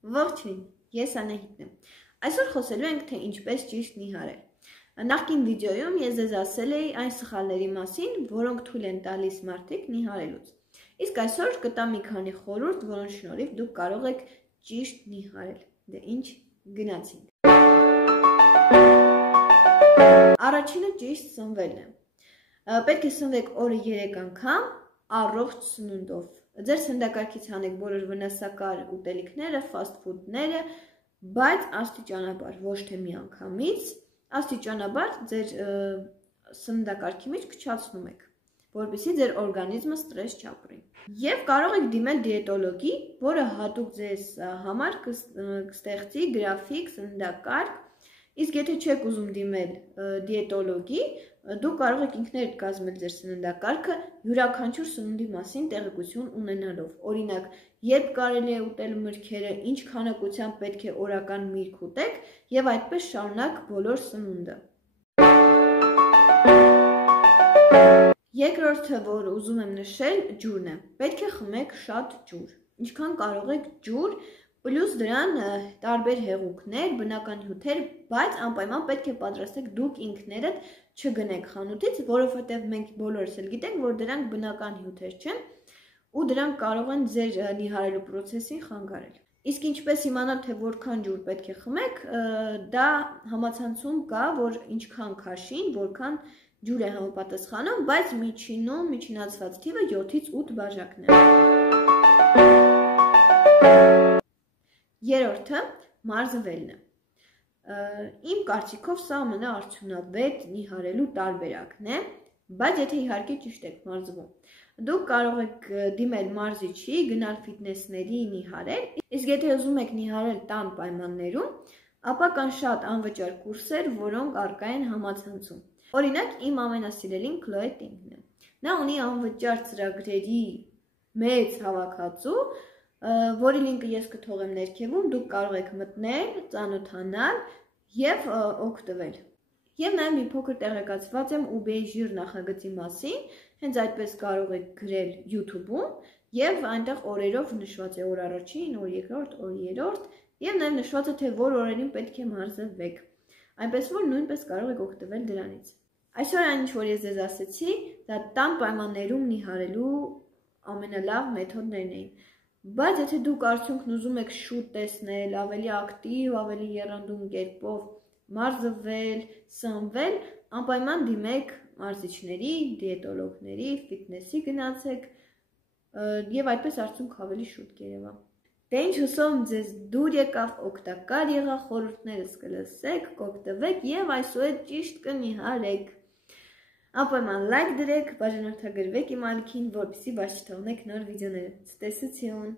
Ողջույն, ես Անահիտն եմ։ Այսօր խոսելու ենք, թե ինչպես ճիշտ նիհարել։ Նախկին վիդեոյում ես ձեզ ասել էի այն սխալների մասին, որոնք թույլ են տալիս մարդիկ նիհարելուց։ Իսկ այսօր կտամ մի քանի խորհուրդ, որոնց շնորհիվ դուք կարող եք ճիշտ նիհարել։ Դե ինչ, գնացինք։ Առաջինը ճիշտ սնվելն է։ Պետք է սնվեք օրը 3 անգամ առողջ սնունդով։ Ձեր սննդակարգից հանեք բոլոր վնասակար ուտելիքները, fast food-ները, բայց աստիճանաբար, ոչ թե միանգամից, աստիճանաբար ձեր սննդակարգի մեջ քչացնում եք, որպեսզի ձեր օրգանիզմը ստրես չապրի։ Եվ կարող եք դիմել դիետոլոգի, որը հատուկ ձեզ համար կստեղծի գրաֆիկ, սննդակարգ, իսկ եթե չեք ուզում դիմել դիետոլոգի, դուք կարող եք ինքներդ կազմել ձեր սննդակարգը յուրաքանչյուր սնունդի մասին տեղեկություն ունենալով։ Օրինակ, երբ կարելի է ուտել մրգերը, ինչ քանակությամբ պետք է օրական միրգ ուտեք եւ այդպես շարունակ բոլոր սնունդը։ Երկրորդը, որ ուզում եմ նշել, ջուրն է։ Պետք է խմեք շատ ջուր։ Ինչքան կարող եք ջուր, պլյուս դրան տարբեր հեղուկներ, բնական հյութեր, բայց անպայման պետք է պատրաստեք դուք ինքներդ, չգնեք խանութից, որովհետև մենք բոլորս էլ գիտենք, որ դրանք բնական հյութեր չեն ու դրանք կարող են ձեր նիհարելու process-ին խանգարել։ Իսկ ինչպես իմանալ, թե որքան ջուր պետք է խմեք, դա համացանցում կա, որ ինչքան քաշին, որքան ջուր է համապատասխանում, բայց միջինում միջինացված թիվը 7-ից 8 բաժակն է։ Երրորդը մարզվելն է։ Իմ կարծիքով սա ամենաարդյունավետ նիհարելու տարբերակն է, բայց եթե իհարկե ճիշտ եք մարզվում։ Դուք կարող եք դիմել մարզիչի, գնալ ֆիթնեսների նիհարել, իսկ եթե ուզում եք նիհարել տան պայմաններում, ապա կան շատ անվճար կուրսեր, որոնք առկա են համացանցում։ Օրինակ, իմ ամենասիրելին Քլոե Տինգն է։ Նա ունի անվճար ծրագրերի մեծ հավաքածու, որի լինկը ես կթողեմ ներքևում, դուք կարող եք մտնել, ծանոթանալ եւ օգտվել։ Եվ նաեւ մի փոքր տեղեկացված եմ UBA ժիր նախագծի մասին, հենց այդպես կարող եք գրել YouTube-ում եւ այնտեղ օրերով նշված է օր առաջին, օր երկրորդ, օր երրորդ եւ նաեւ նշված է թե որ օրերին պետք է մարզվեք։ Այնպես որ նույնպես կարող եք օգտվել դրանից։ Այսօր այն ինչ որ ես ձեզ ասեցի, դա տան պայմաններում նիհարելու ամենալավ մեթոդներն էին։ Բայց եթե դուք արդյունքն ուզում եք շուտ տեսնել, ավելի ակտիվ, ավելի եռանդուն կերպով մարզվել, սնվել, անպայման դիմեք մարզիչների, դիետոլոգների, ֆիթնեսի գնացեք եւ այդպես արդյունք ավելի շուտ կերևա։ Դե ինչ հուսով ձեզ դուր եկավ, օգտակար եղավ, խորհուրդներս կլսեք, կօգտվեք եւ այսօր ճիշտ կնիհարեք։ Անպայման լայք դրեք, բաժանորդագրվեք իմ ալիքին, որպեսզի բաց չթողնեք նոր վիդեոները։ Ցտեսություն։